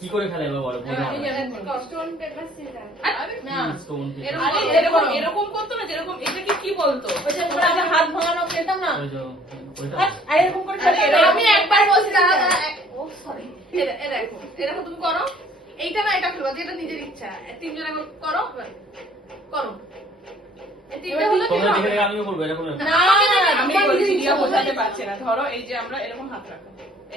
কি করে খেলে এবার বলো? Stone paper scissor. না এরকম করতো না, যেরকম এটা কি বলতো, হাত ভাঙানো খেলতাম না, এরকম করে আমি একবার বলছি ও সরি, এরকম তুমি করো, এইটা না এটা খেলবা, যেটা নিজের ইচ্ছা, তিনজন এখন করো করো। আমিও করবো এরকম। আমি বোঝাতে পারছি না। ধরো এই যে আমরা এরকম হাত রাখো,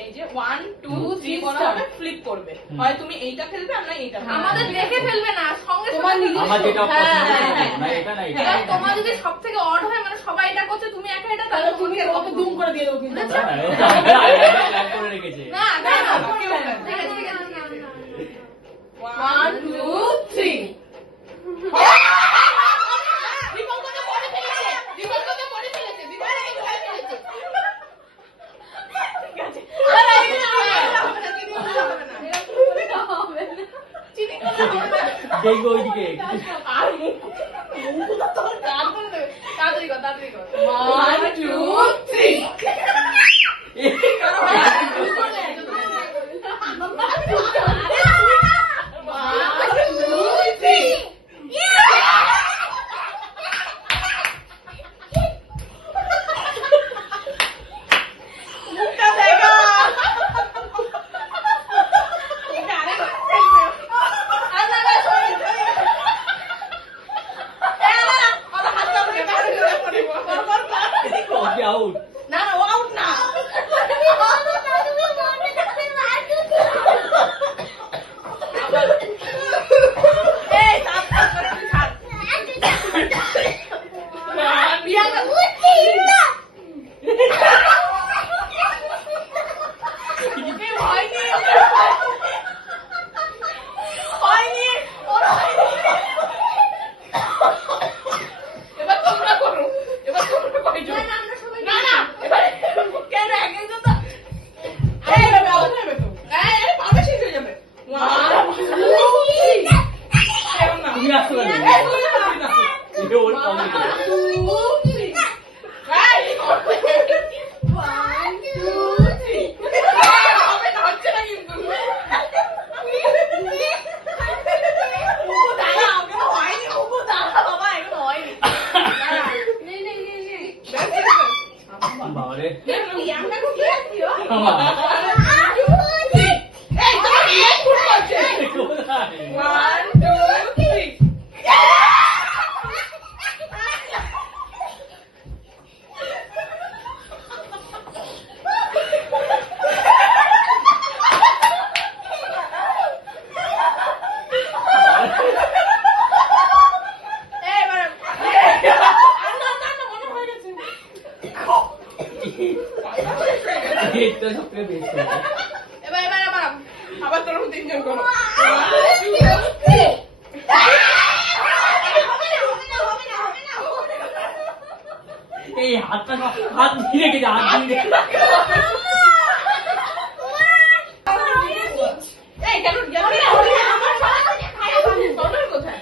এই যে 1 2 3 করা হবে, ফ্লিপ করবে, হয় তুমি এইটা ফেলবে আর না এইটা। আমাদের দেখে ফেলবে না, সঙ্গে তোমার নিজে আমার যেটা পছন্দ না এটা না এটা। তোমার যদি সবথেকে অড হয়, মানে সবাই এটা করছে তুমি একা এটা, তাহলে তুমি ওকে দুম করে দিয়ে দেবো কিন্তু। প্ল্যান করে রেখেছে। না না ঠিক আছে ঠিক আছে। 1 2 3 দেখবো ওইদিকে। তাড়াতাড়ি কর, তাড়াতাড়ি কর। 1 2 3 আউট। না না, ও আউট না। এবার তোমরা করো, এবার তোমরা কয়জন? না না, এবার কেন একজন তো এই বাবা আউট হবে তো, এই পাবে শেষ হয়ে যাবে। 1 2 3 এরকম না, তুমি আসতে পারবে। এই তুমি না, এটা ওর কমপ্লিট। 1 2 3 এই 1 2 3 হবে না, হচ্ছে না কিন্তু। বাবারে এটা সবথেকে বেস্ট হবে। এবার আবার তোর তিনজন করো। এই হাতটা হাত দিয়ে রেখেছে, হাত দিয়ে রেখেছে। এই কেন যাবে না? আমার পাউডার কোথায়?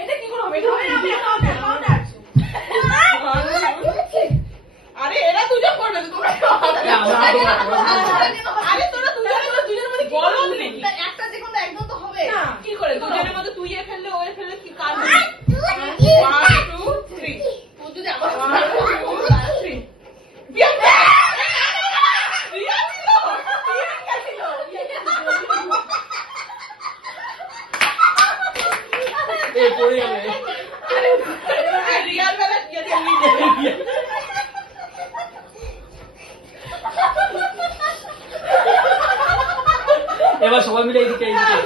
এটা কি করে হবে? এটা হবে পাউডার। আরে এরা দুজন করবে তো, তোমরা আরে তোরা দুজনের মধ্যে বলো নাকি? একটা যে কোনো একজন তো হবে না কি করে দুজনের মধ্যে তুই এ ফেললে ও এ ফেললে কি কাজ হবে? 1 2 3 ও যদি আবার 1 2 3 এই পড়ে যাবে। রিয়াল বেলা কি আছে? এবার সবাই মিলে এইদিকে এইদিকে